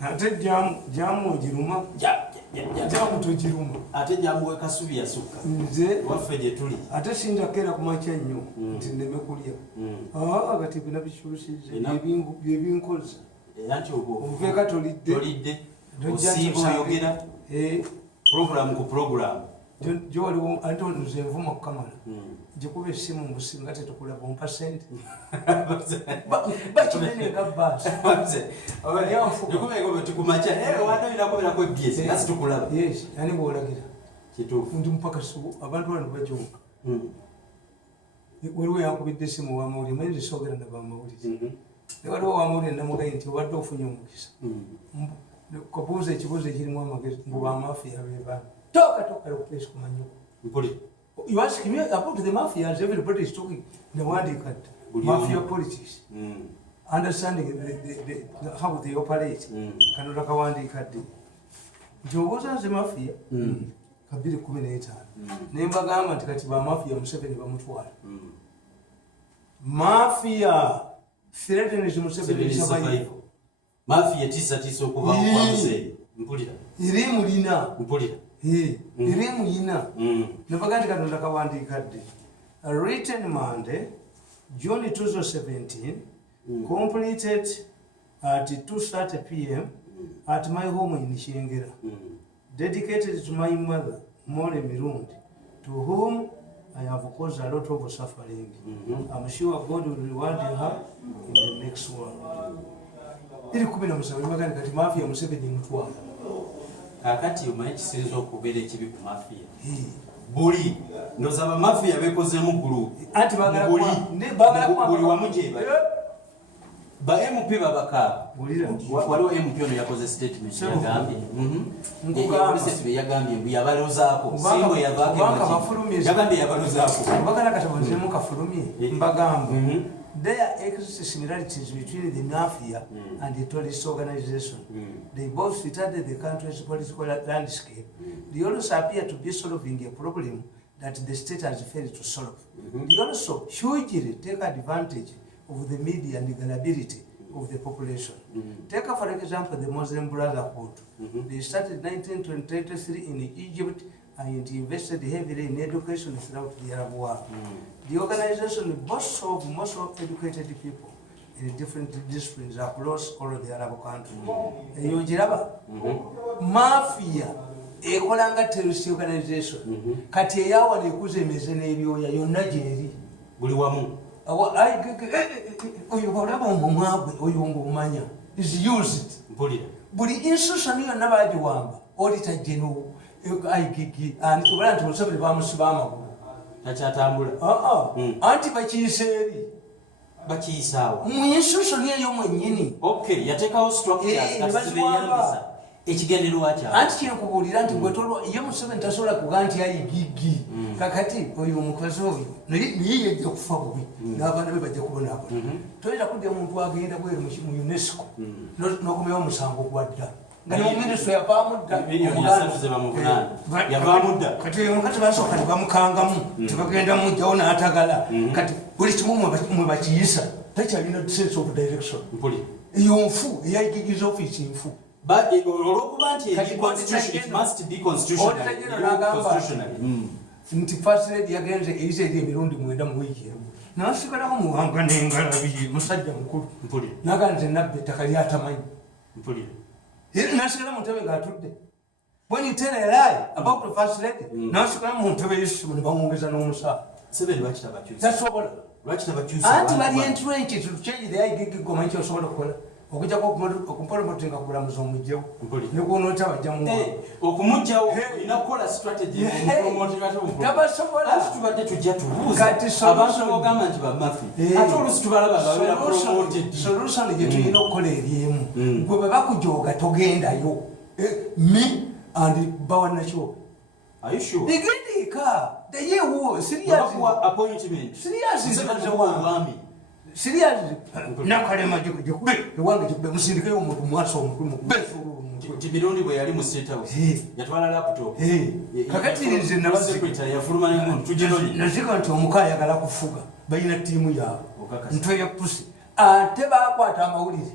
Ate jamu ojiruma jamu tojiruma ate jamu we kasubi yasuka nze waffe gye tuli ate sinda kera kumakya nnyo nti ndeme kulya agati bina bikyusize byebinkoza era nti obukeeka tolidde osiiba oyogera program ku program gyo waliwo ate nze nvuma kukamala gikuba essimu mbusinga tetukulaba ompa sente bakinenenga baasi ani bwolagira ndi mupakasi abantu bano bajoga waliwo yankubidde essimu wamawulire manyi nzisogera nabamawulire waliwo wamawulire namugayi nti obadde ofunye omukisa kabuuza ekibuuzo ekirimu amagezi mbubamafiya bebana toka replace kumanyo you ask me about the mafias, everybody is talking the word mafia politics understanding how they operate kanota kawandikadde njoboza nze mafia kabiri 15 nembagamba nti kati ba mafia Museveni bamutwala mafia threatens Museveni survival mafia tisa okuva kwa Museveni mpulira iri mulina mpulira irimu yina nabagandi katonda kawandikadde written Monday June 2017 completed at 2:30 p.m. at my home in Shingera dedicated to my mother More Mirundi to whom I have caused a lot of suffering. I'm sure God will reward her in the next world. Iri kubina Museveni bagandi kati mafia Museveni mutwala kakati omanyi kisinza okubeera ekibi ku mafiya buli ndoza bamafiya bekozemu group anti buli wamu gyeba ba MP babaka waliwo MP ono yakoze statement yagambye yagambye yabalozaako simbo yagambye yabalozaako mbagala katabanzemu kafulumye mbagamba there exist similarities between the mafia and the tourist organization. They both studied the country's political landscape. They also appear to be solving a problem that the state has failed to solve. They also hugely take advantage of the media and the gullibility of the population. Take for example the Muslim Brotherhood. They started 1923 in Egypt and invested heavily in education throughout the Arab world. The organization boasts of most educated people in different disciplines across all of the Arab countries. Yojiraba mafia ekolanga terrorist organization kati eyawa nekuze emeze n'ebyoya yonna gyeri buli wamu oyo balaba omumwagwe oyo ng'omanya is used buli institution yonna bagiwamba auditor general IGG and tubala nti Museveni bamusiba amagulu takyatambula anti bakiyiseeri bakiyisaawa mu institution eyo mwennyini yateekawo structures kasibeyambisa ekigendererwa kyabwe anti kyenkubuulira nti bwetolwa ye Museveni tasobola kugaa nti IGG kakati oyo omukazi oyo naye yejja kufa bubi n'abaana be bajja kubonaabona toyinza kudya omuntu agenda bweru mu UNESCO n'okomewo omusango gwa dda ng'omuminisitule yavaamu dda kati oyo mukati basooka ne bamukangamu tebagenda mujjawo n'atagala kati buli kimu mwe bakiyisa takyalina sense of direction eyo nfu eyayigigiza ofiisi nfu olwokuba nti nti first lady yagenze eyise eri emirundi 9 mu wiiki emu n'asigalako muwanga n'engalabi musajja mukulu naganze nabba ettaka lyatamanyi nasigala mu ntebe ng'atudde when you tell a lie about the first lady nasigala mu ntebe y'essimu ne bamwongeza n'omusaala tasobola anti bali entrenched to change the IGG gomanyi kyosobola okukola okujjako okumpolomotinga kugulamuza omugjewo nekunoota bajja okumugjawo olina kukola strategy tabasobolatubadde tujja tubuuzabantu bogamba nti bamafi ate olusi tubalaba babeera promoted solution gye tulina okukola eri emu gwe bwe bakujooga togendayo me and bawanakyo igendiika dayewo serious nakalema jikube ewange jikube musindikeyo omuntu mwasa omukulu mukube mirundi bwe yali mu state house yatwala laptop kakati nze nazika nti omuka ayagala kufuga balina ttiimu yaabwe ntwe ya pusi ate bakwata amawulire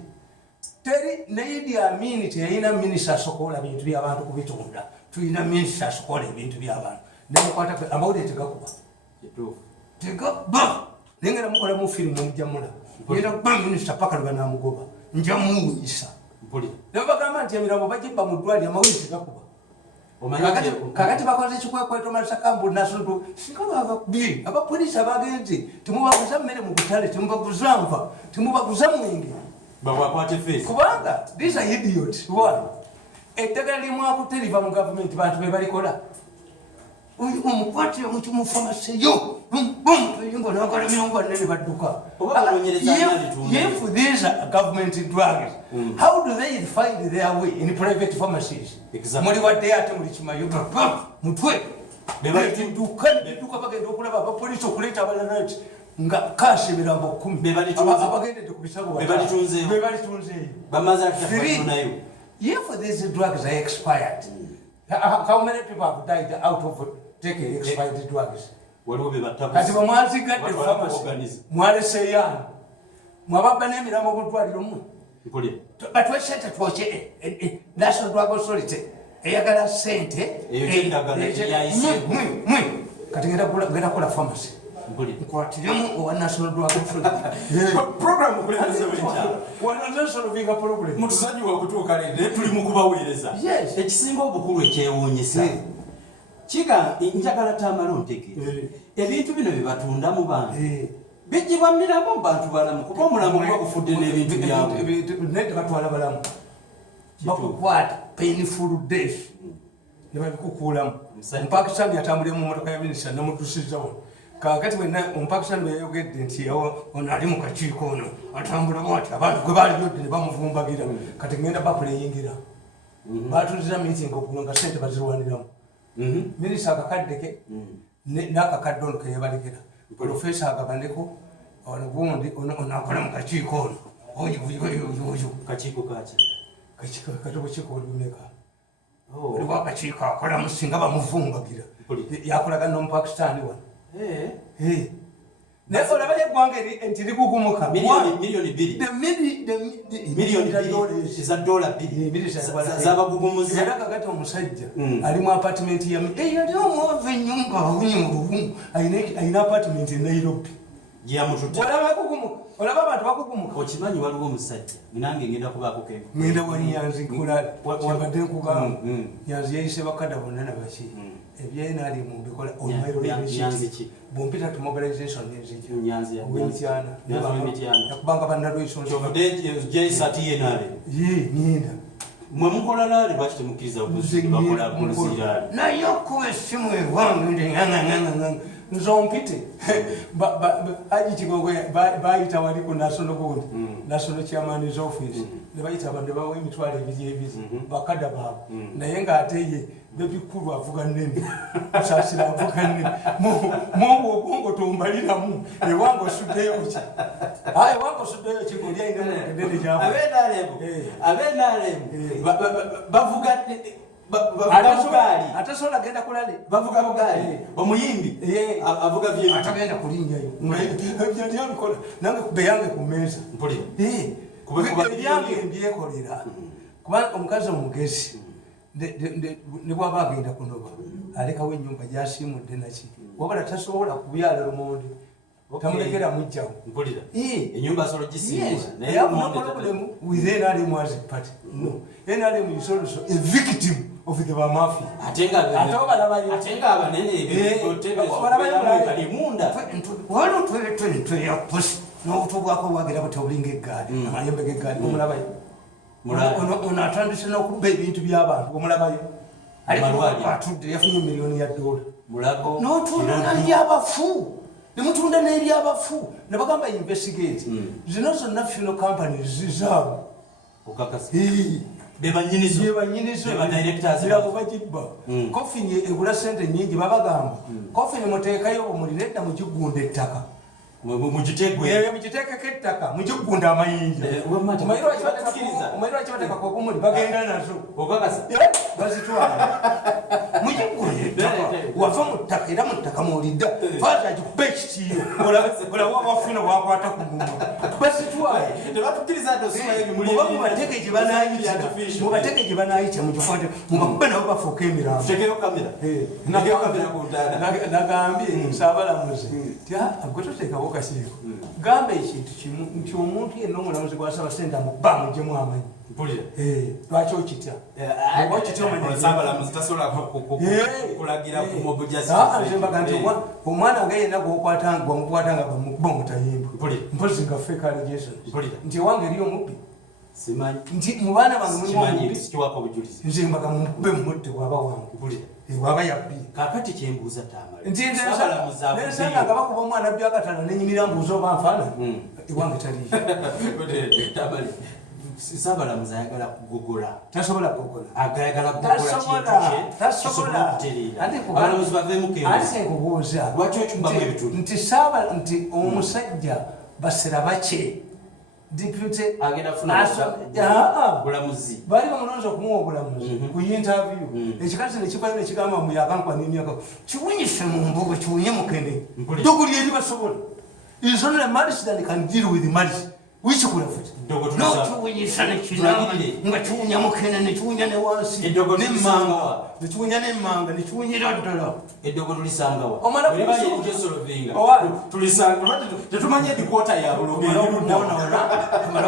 teri Idi Amin teyina minisita asokola bintu by'abantu kubitunda tulina minisita asokola ebintu by'abantu nemukwata amawulire tegakuba tegaba nengera mukola mu firimu mujamula ngenda kuba minisita paka lwebanamugoba njamuwuyisa nebagamba nti emirambo bagibba mu ddwaliro amawulire tegakuba kakati bakoze ekikwekweto malisakambu nasodo singa bababiri abapoliisi abagenze temubaguza mmere mu butale temubaguza nva temubaguza mwenge kubanga these are idiots. One, eddagala limwakutte liva mu gavumenti bantu be balikola omukwate omukimufamaseyo ngo nagala mirongo anene badduka. If these are government drugs, how do they find their way in private pharmacies? Muli wadde ate muli kimayo mutwe bedduka bagenda okulaba abapoliisi okuleeta abalanati nga kashi mirambo 10 abagendedde ku bisabo bebalitunzeeyo. If these drugs are expired, how many people have died out of taking expired drugs? Kati bamwazigadde pharmacy mwaleseeyana mwababba n'emirambo mu ddwaliro mu batwesente twoke National Drug Authority eyagala sente kati ngenda kola pharmacy nkwatiremu owa National Drug Authority mutuzanyiwa okutuuka leero tuli mu kubaweereza ekisinga obukulu ekyewuunyisa kiga njagala tamala ontegeere ebintu bino bye batunda mu bantu bijjibwa miramu mu bantu balamu kuba omulamu guba gufudde n'ebintu byabwe nedde batwala balamu bakukwata painful death ne babikukuulamu. Omupakistan yatambulira mu motoka ya minisita namutusizawo kakati wena omupakistan bweyayogedde nti ono ali mu kakiiko ono atambulamu ati abantu gwe baali byodde ne bamuvumbagira kati ngenda bapula eyingira batuzira meeting okulo nga sente bazirwaniramu minisita akakaddeke n'akakadde ono keyebalekera profesa agabaneko ono gundi onakola mu kakiiko ono oyo kakiiko kaki kati obukiiko olumeka oliwo akakiiko akolamu singa bamuvumbagira yakolaga n'omupakistani wano naye olaba eggwanga nti ligugumuka zabagugumuza era kakati omusajja ali mu apartment yali omwova ennyo nga awunye mu lubumu alina apartment e Nairobi olaba abantu bakugumuka. Okimanyi waliwo omusajja nange ngenda kubaako kenko ngenda wanyanzi kulala kyabadde nkugamba nyanzi yayise bakadda bonna nabaki ebyenali mu bikola bompita to mobilization nenzija owemityana nakubanga bannalwesonjeyisatiyenale ngenda mwe mukola laale lwaki temukkiriza bakola buluziraale naye okuba essimu ewange ndeŋaŋaŋaŋaŋ nzompite aji kigogo bayita wali ku national gundi national chairman's office ne bayita abantu bawo emitwalo ebiri bakadda baabwe naye ng'ate ye bebikulu avuga nnene kusaasira avuga nnene mwobwo obwongo tombaliramu ewange osuddeyo ki ewange osuddeyo ki goli ayina ennene gyabwe ab'enaalemu bavuga atasobola genda kulale bavuga bugaali omuyimbi avuga atagenda kulinyayo yabikola nange kube yange ku mmeeza ebyange mbyekolera kuba omukazi omugezi ne bwaba agenda kunoba alekawo ennyumba gyasiimudde naki wabula tasobola kubyala lumonde tamulekera mujjawo enyumba asobola gisiimula naye problem with NRM as a party no NRM is also a victim of the mafia atenga abanene balimunda wano twe ya push n'okutubwako bwagira buti obulinga eggaali amayembe g'eggaali omulabayo ono atandise n'okuba ebintu by'abantu omulabayo atudde yafunye miliyoni ya $. n'otunda n'ebyabafu nemutunda n'ebyabafu ne bagamba investigate zino zonna funeral companies zizaabo bebanyinizo bagibba kofini egula sente nyingi babagamba kofini muteekayo obumuli nedda mugigunda ettaka mugiteekeko ettaka mugigunda amayinja omayirwa kibateekako obumuli bagenda nazo bazitwala mugigunda ettaka wava mu ttaka era mu ttaka mwolidda faaza gikuba ekitiyo olaba wafuna wakwata ku muma basitwaye tebatukiriza dosima ebimuli oba mubateke gye banaayita mugikwate mubakube nabo bafuuka emirambo tutekeyo kamera nagambye saabalamuzi gwe toteekawo kasiiko gamba ekintu kimu nti omuntu yenna omulamuzi gwasaba sente amuba muggyemu amanyi lwaki okitya mbaga nti omwana nga yenna gwamukwata nga bamukuba omutayimba mpozi nga fake allegations nti ewange eri omubbi nti mubaana bange nze mbaga mukube mumutte bwaba wange bwaba yabbi kakati kyembuuza tamale nti nsanga nga bakuba omwana bbi akatana nenyimira mbuuza oba nfaana ewange taliyo Saabalamuzi ayagala kugogola tasobola kugogola agayagala kugogola tasobola abalamuzi baveemu ate nkubuuza lwaki okyumbamu ebituli nti omusajja basera bake deputy agenda bulamuzi bali bamulonza okumuwa obulamuzi ku interview ekikati nekivayo nekigamba muyakankwaninyaka kiwunyise mu mbugo kiwunye mukene doguli eri basobola is only a marriage that can deal with marriage which could have it nokiwunyisa nekiramba nga kiwunya mukene nekiwunya ne wansi nekiwunya nemmanga nekiwunyira ddala eddogo tulisangawa tetumanye edikwota yabulomala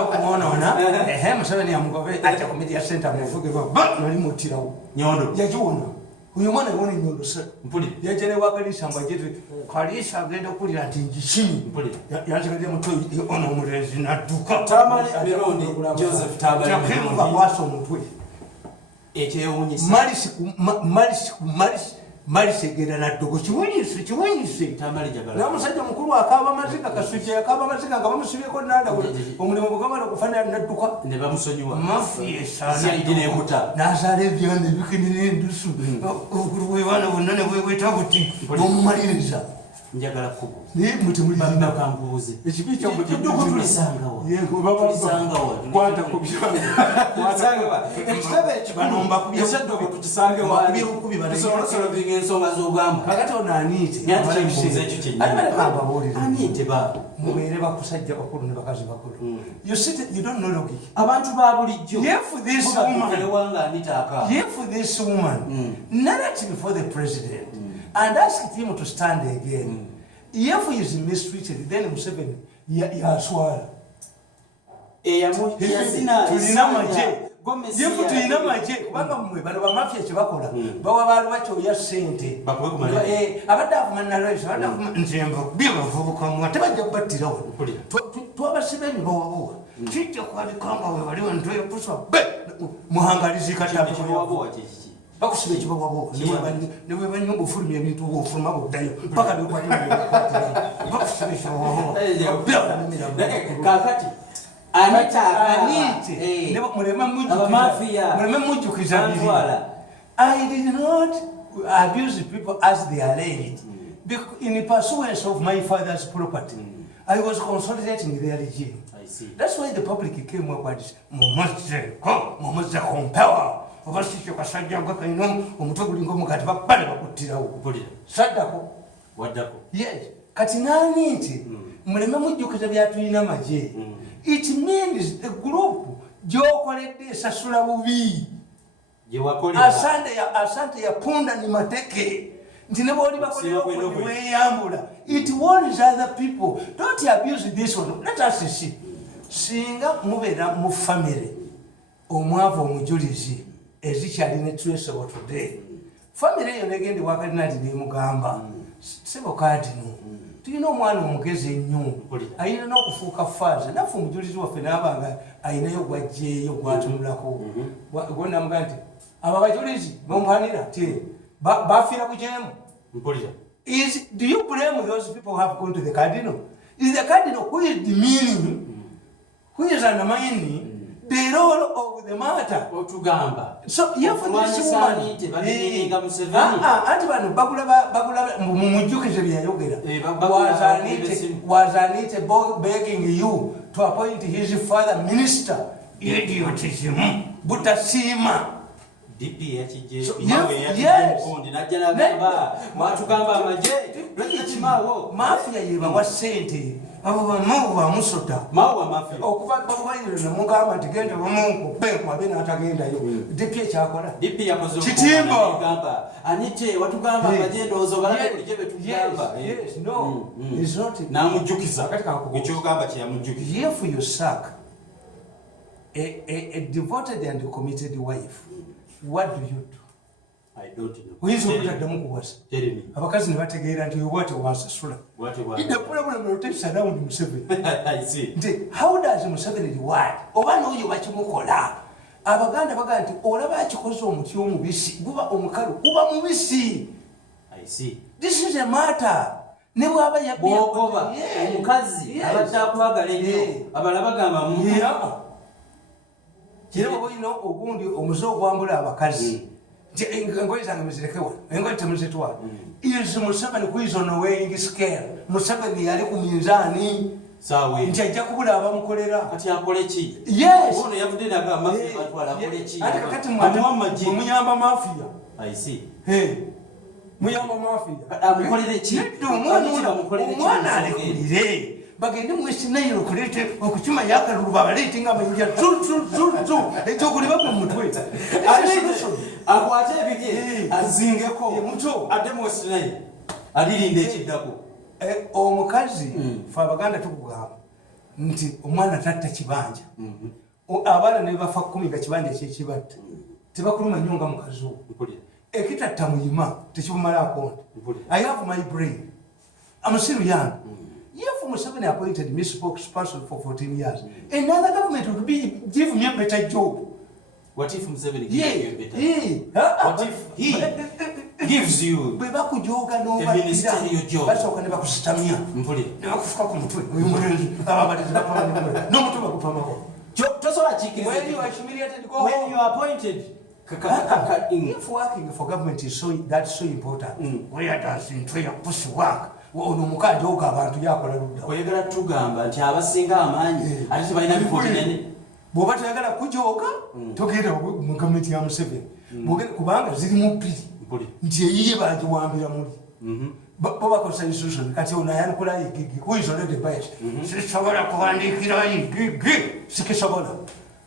okumwonoona Museveni yamugobe ajja ku media center muvugibwa nalimutirawo nyondo yagiwona uyu mwana yawona enyondo yajja newakalisa mbageti kalisa agenda okulira nti njikini yansigadde muto ono omulenzi nadduka kwasa omutwe malisi egenda naddogo kiwunyise namusajja mukulu akaaba amaziga kasujja yakaaba amaziga nga bamusibyeko nandawula omulimu gugamala okufanira nadduka mafiyesaana nazaala ebyana ebikenera endusu obukulu bwebaana bonna ne bwebweta buti bomumaliriza njagala kubo naye mutemulibakambuuze ekibi kyamkwata ku byaekitabekibanombakubyeensonga ensonga z'ogamba kakati ono aniite mubeere bakusajja bakulu ne bakazi bakulu you don't know logic abantu ba bulijjo if this woman narrative for the president and asked him to stand again. If he is mistreated, then Museveni yaswala. tulina maje kubanga mmwe bano bamafya kyebakola bawa baali bakyoya ssente abadde akumanalwesa nzemba byebavubukamu tebajja kubattirawo twabasiba emibawabuwa kijja kwabikanga we waliwo ntwepusa muhangalizikatabakusiba ekibawabuwa newebanywa obufulumya ebintu obufuluma buddayo paka bakusiba kakati muleme mujjukiza I did not abuse people as they alleged in pursuance of my father's property. I was consolidating their regime. That's why the public came up and said, Mumuze kompewa obasisyo kasajja gwakaino omutwe gulinga omugati bakubale bakuttirawo saddako waddako yes kati nani nti muleme mujjukiza byatulina maje. It means the group gyokoledde esasula bubi asante ya punda ni mateke nti ne bwoli bakolera okweyambula. It warns other people, don't abuse this one. Let us see singa mubeera mu family omwavu omujulizi ezikyalina traceable today family eyo negende wakati nati nemugamba sebo kadino tulina omwana omugezi ennyo ayina n'okufuuka faaza naffe omujulizi waffe n'abanga ayinayo gwajjeeyo gwatunulako gonamugamba nti abo abajulizi bamuhanira ti bafiira kujeemu. Do you blame those people who have gone to the cardinal? Is the cardinal who is demeaning, who is undermining the role of the matter? So you have this woman anti bano bagula mumujjukize byayogera was Anita begging you to appoint his father minister. Idiotism butasima mafia yebawa ssente abo bamu bamusota mawa mafia okuva bakwayire na mugamba ntigende bamungu benkwa bena atagenda yo DP ekyakola DP yakoze kitimba gamba anite watugamba bagendo ozo balake kulijebe tugamba yes no is not namujukiza ekyo gamba kya mujukiza if you suck a devoted and committed wife what do you do? I don't know. Wizo kutadamu kuwasa. Tell me. Abakazi nibategeera nti wote wasasula. Wote the problem rotates around Museveni. I see. How does Museveni reward? Oba n'oyo bakimukola. Abaganda baga nti olaba akikoze omuti omubisi guba omukalu guba mubisi. I see. This is a matter. Ne bwaba yabbiya ogoba omukazi abakyakubagala ennyo abala bagamba mu. Kiri boyina ogundi omuze ogwambula abakazi. Ngoyi zange mzirekewa ngoyi temuzitwala is Museveni quiz on a weighing scale Museveni yali ku minzani sawe nti ajja kubula abamukolera kati akole ki yes ono yavudde naga mafia batwala akole ki ati kakati muyamba mafia I see muyamba mafia amukolere ki omwana alikulire bagende mwesinayo okulete okukima yakalulu babalete nga mayinja ekyokuliba ku mutwe akwate ebirye azingeko muto ate mwesinayo alirinda ekiddako omukazi fe abaganda tukugamba nti omwana tatta kibanja abaana ne bafa 10 nga kibanja ekyekibatta tebakuluma nnyo nga mukazi wo ekitatta muyima tekibumala akonta I have my brain I'm still young. If Museveni appointed me spokesperson for 14 years, another government would give me a better job. What if Museveni gives you a better job? What if he gives you a ministerial job? That's how can kustamia. Mpuli. Nakufuka ku mutwe. Uyu mulezi ababaliza bapama. No mutu bakupama ko. Tosola chikiriza. When you are humiliated go when home. You are appointed. If working for government is that's so important. We are dancing to your pussy work. Ono mukaje oga abantu yakola ludda oyagala tugamba nti abasinga amaanyi ate tebalina bifo binene bw'oba toyagala kujoga togenda mu gavumenti ya Museveni kubanga ziri mu bbiri nti eyiye bagiwambira muli bo bakosa institution kati ono ayanukula igigi kuizole the bias sisobola kuwandiikira igigi sikisobola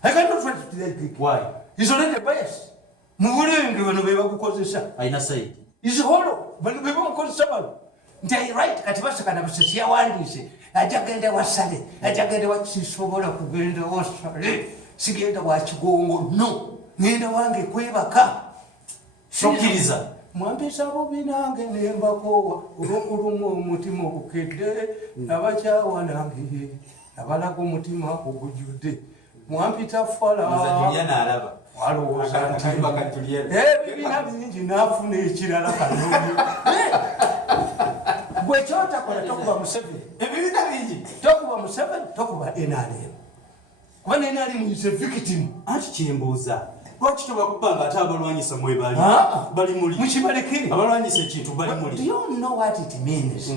I cannot write to the igigi why izole the bias mu bulenge bano be bakukozesa aina saidi iziholo bano be bamukozesa bano nti right kati basakana basisi yawandiise ajagenda wasale ajagenda wakisobola kugenda wasale sigenda wakigongo no ngenda wange kwebaka shokiriza mwambisa bubi nange nembakowa olw'okuluma omutima ogukedde abakyawanange abalaga omutima ogujjudde mwampita fala walowooza nti ebibiina bingi naafuna ekirala kanooyo gwe kyotakola tokuba Museveni ebibiina bingi tokuba Museveni tokuba NRM kuba NRM is a victim anti kyembuuza lwaki tobakubanga ate abalwanyisa mwebali bali muli mukibalekere abalwanyisa ekintu bali muli do you know what it means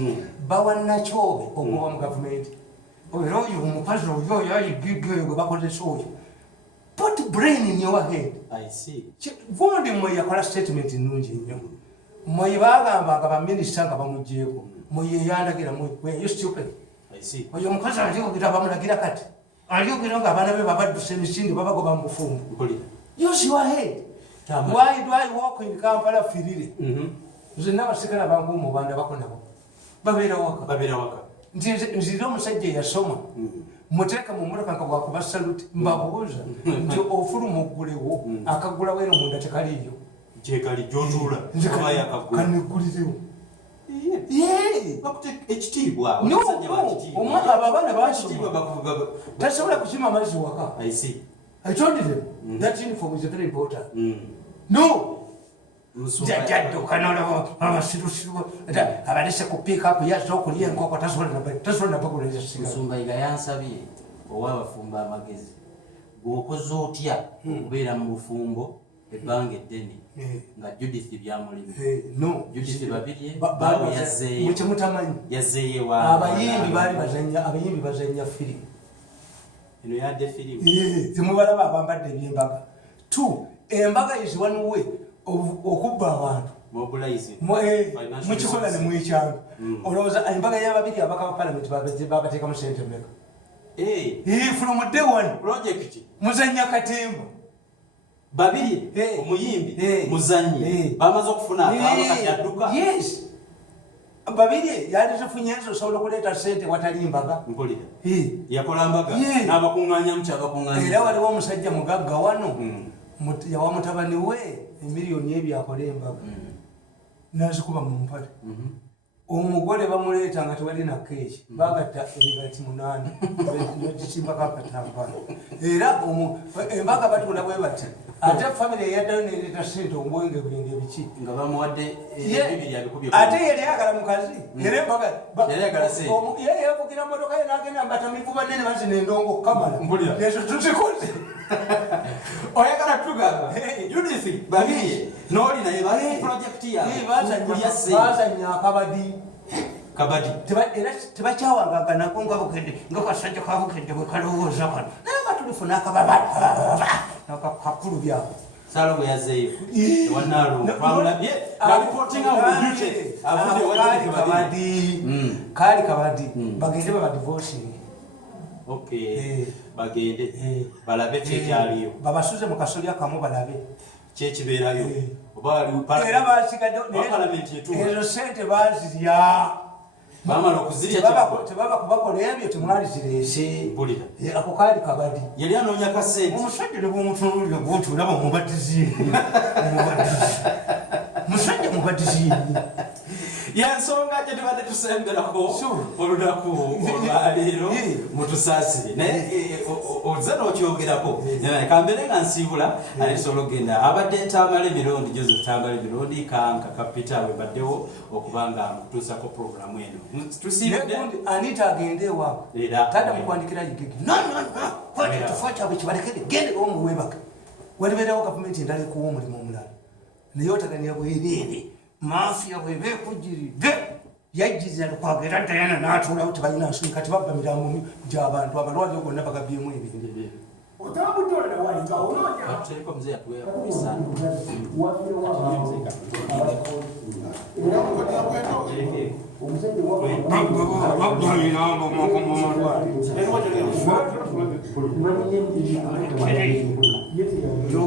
bawannakyobe okuva mu gavumenti oyo omukazi oyo ayigige gwe bakozesa oyo put brain in your head I see gundi mwe yakola statement nnungi nnyo mwe bagambanga baminisita nga bamugjeeko mwe yandagira mwe you stupid I see oyo omukazi aliyogera bamulagira kati aliyogera nga abaana be babadduse emisinde babagoba mu bufumbo use your head why do I walk in Kampala firire nze n'abasikala bangu mu banda bako nabo babeera waka nzira omusajja yasoma muteeka mu mmotoka nga bwakuba saluti mbabuuza nti ofuluma oggulewo akagulawo eno munda tekaliyo kyekali gyotuula kaneggulirewo ekitiibwa omwana abo abaana basoma tasobola kukima amazzi waka I told them that uniform is very important no jajjadde kanolawo abasirusiru abalese ku pick up yazza okulya enkoko tasobola nabagula ensumbayiga yansabye owa abafumba amagezi bw'okoze otya okubeera mu bufumbo ebbanga eddene nga Judith byamulimi Judith babirye bawe yazzeeyo abayimbi bazanya firimu eno yadde firimu temubalaba abambadde ebyembaga embaga is one way okubba abantu mukikola ne mwekyanga olowooza embaga y'ababiri abaka ba palamenti babateekamu sente mmeka from day one project muzannya katemba babiri omuyimbi muzanyi bamaze okufuna akaalo kati adduka yes babiri yali tufunye enzo osobola okuleeta sente watali mbaga mpulira yakola mbaga n'abakuŋŋaanya mukyabakuŋŋaanya era waliwo omusajja mugagga wano yawa mutabani we emiliyoni ebyakola embaga nazikuba mu mpale omugole bamuleeta nga tewali na keeki bagatta ebigati 8 nekikimbako akatambala era embaga batula bwe bati ate famire eyaddayo nereeta sente omubwenge bulinga ebiki nga bamuwadde ate yali ayagala mukazi era embaga yavugira motoka ye nagenda mbatamivu banene bazina endongo kamala ezo tuzikoze oyagala tugamba Judith babiri n'oli naye bali projekiti yaabazanya akabadi era tebakyawagaga nako nga bugende nga kasajja kabugende bwe kalowooza kano naye nga tulifuna akababa nakakulu byabo salo bwe yazeeyo ewanaalungu twamulabye ngalipotinga obujute avudde kaali kabadi bagende babadivorcing bagende balabe kyekyaliyo babasuze mu kasolya kamu balabe kyekibeerayo era basigadde ezo sente bazirya bamala okuzirya tebaba kubakola ebyo temwali zireese ako kaali kabadi yali anoonya kasente omusajja ne bwomutunulira gwotulaba omubadiziini musajja mubadiziini yansonga gye tubadde tusemberako olunaku olwaleero mutusaasire naye oza n'okyogerako kambere nga nsiibula alisobola okgenda abadde Tambala emirundi Joseph Tambala emirundi kanka kapita we baddewo okuba nga nkutuusako puroguramu eno tusiibudde Anita agende ewaabwe tadda mukwandikira yigigi kifo kyabwe kibalekere gende omuwebaka walibeerawo gavumenti endala ekuwa omulimu omulala naye otaganira bwereere mafia bwebe kujiridde yajjiriza lukwagera Diana n'atuulawo tebalina nsonyi kati babba mirambo gy'abantu abalwadde gonna bagabyemu ebintu otambutola walinga olonja atereko mzee atuwekubisa Yo